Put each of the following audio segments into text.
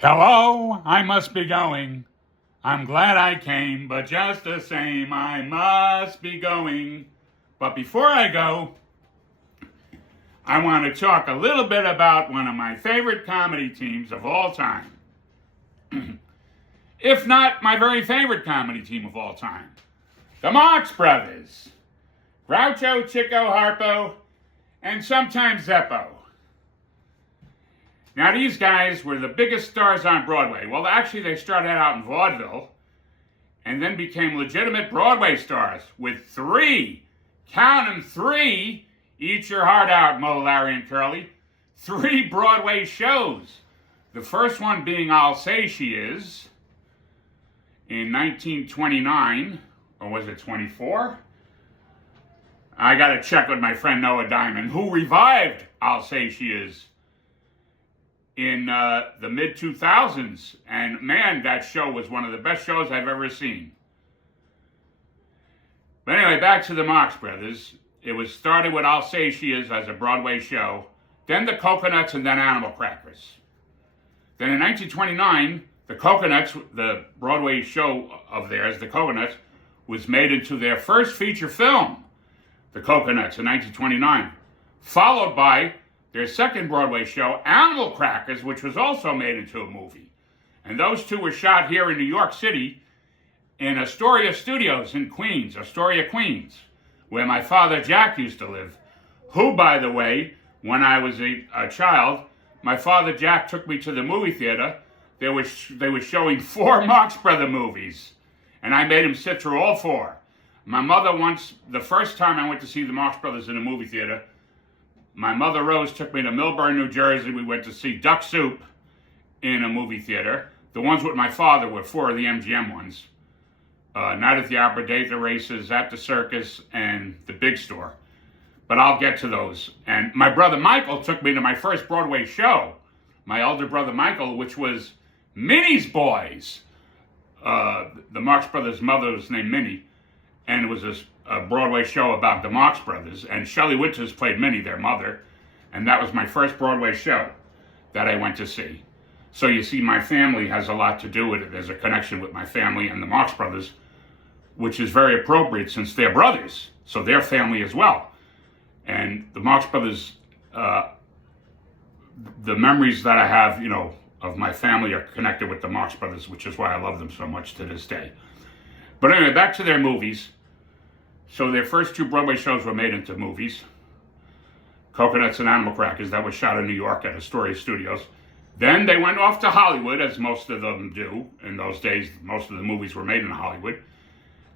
Hello, I must be going. I'm glad I came, but just the same, I must be going. But before I go, I want to talk a little bit about one of my favorite comedy teams of all time. If not my very favorite comedy team of all time. The Marx Brothers. Groucho Chico Harpo, and sometimes Zeppo. Now, these guys were the biggest stars on Broadway. Well, actually, they started out in vaudeville and then became legitimate Broadway stars with count them three, eat your heart out, Mo, Larry, and Curly, 3 Broadway shows. The first one being I'll Say She Is in 1929, or was it 24? I got to check with my friend Noah Diamond, who revived I'll Say She Is in the mid-2000s. And man, that show was one of the best shows I've ever seen. But anyway, back to the Marx Brothers. It was started with I'll Say She Is as a Broadway show, then the Coconuts, and then Animal Crackers. Then in 1929, the Coconuts, the Broadway show of theirs, the Coconuts, was made into their first feature film, the Coconuts, in 1929, followed by their second Broadway show, Animal Crackers, which was also made into a movie. And those two were shot here in New York City in Astoria Studios in Queens, Astoria, Queens, where my father Jack used to live, who, by the way, when I was a child, my father Jack took me to the movie theater. They were showing 4 Marx Brother movies, and I made him sit through all 4. My mother once, the first time I went to see the Marx Brothers in a movie theater, my mother Rose took me to Millburn, New Jersey. We went to see Duck Soup in a movie theater. The ones with my father were 4 of the MGM ones. Night at the Opera, Day at the Races, At the Circus, and The Big Store. But I'll get to those. And my brother Michael took me to my first Broadway show, my elder brother Michael, which was Minnie's Boys. The Marx Brothers' mother was named Minnie, and it was a Broadway show about the Marx Brothers, and Shelley Winters played Minnie, their mother, and that was my first Broadway show that I went to see. So you see, my family has a lot to do with it. There's a connection with my family and the Marx Brothers, which is very appropriate since they're brothers, so they're family as well. And the Marx Brothers, the memories that I have, of my family are connected with the Marx Brothers, which is why I love them so much to this day. But anyway, back to their movies. So their first 2 Broadway shows were made into movies. Coconuts and Animal Crackers, that was shot in New York at Astoria Studios. Then they went off to Hollywood, as most of them do. In those days, most of the movies were made in Hollywood.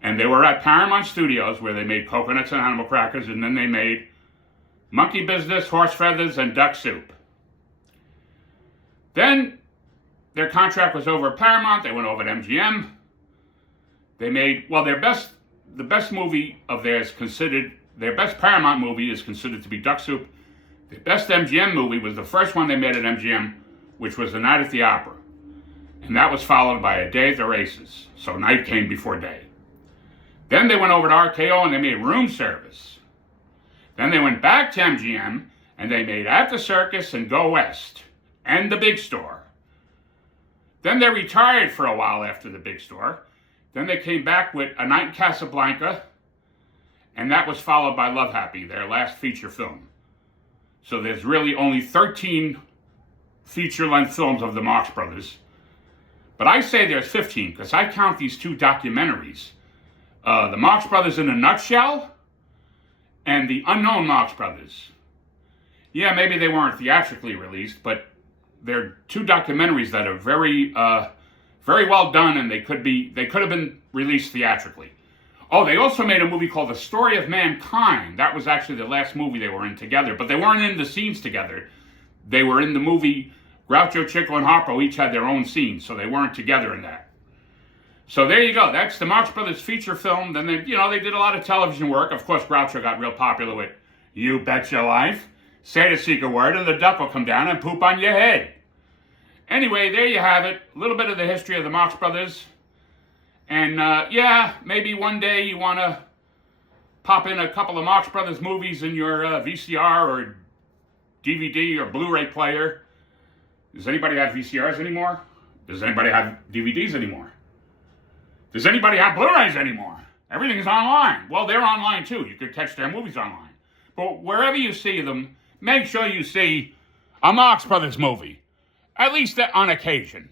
And they were at Paramount Studios, where they made Coconuts and Animal Crackers, and then they made Monkey Business, Horse Feathers, and Duck Soup. Then their contract was over at Paramount. They went over to MGM. They made, the best movie of theirs their best Paramount movie is considered to be Duck Soup. The best MGM movie was the first one they made at MGM, which was The Night at the Opera. And that was followed by A Day at the Races. So night came before day. Then they went over to RKO and they made Room Service. Then they went back to MGM and they made At the Circus and Go West and The Big Store. Then they retired for a while after The Big Store. Then they came back with A Night in Casablanca, and that was followed by Love Happy, their last feature film. So there's really only 13 feature-length films of the Marx Brothers. But I say there's 15, because I count these 2 documentaries. The Marx Brothers in a Nutshell, and The Unknown Marx Brothers. Yeah, maybe they weren't theatrically released, but they're 2 documentaries that are very well done, and they could have been released theatrically. Oh, they also made a movie called The Story of Mankind. That was actually the last movie they were in together, but they weren't in the scenes together. They were in the movie. Groucho, Chico, and Harpo each had their own scenes, so they weren't together in that. So there you go. That's the Marx Brothers feature film. Then they did a lot of television work. Of course, Groucho got real popular with You Bet Your Life. Say the secret word, and the duck will come down and poop on your head. Anyway, there you have it. A little bit of the history of the Marx Brothers. And maybe one day you want to pop in a couple of Marx Brothers movies in your VCR or DVD or Blu-ray player. Does anybody have VCRs anymore? Does anybody have DVDs anymore? Does anybody have Blu-rays anymore? Everything is online. Well, they're online too. You could catch their movies online. But wherever you see them, make sure you see a Marx Brothers movie, at least on occasion.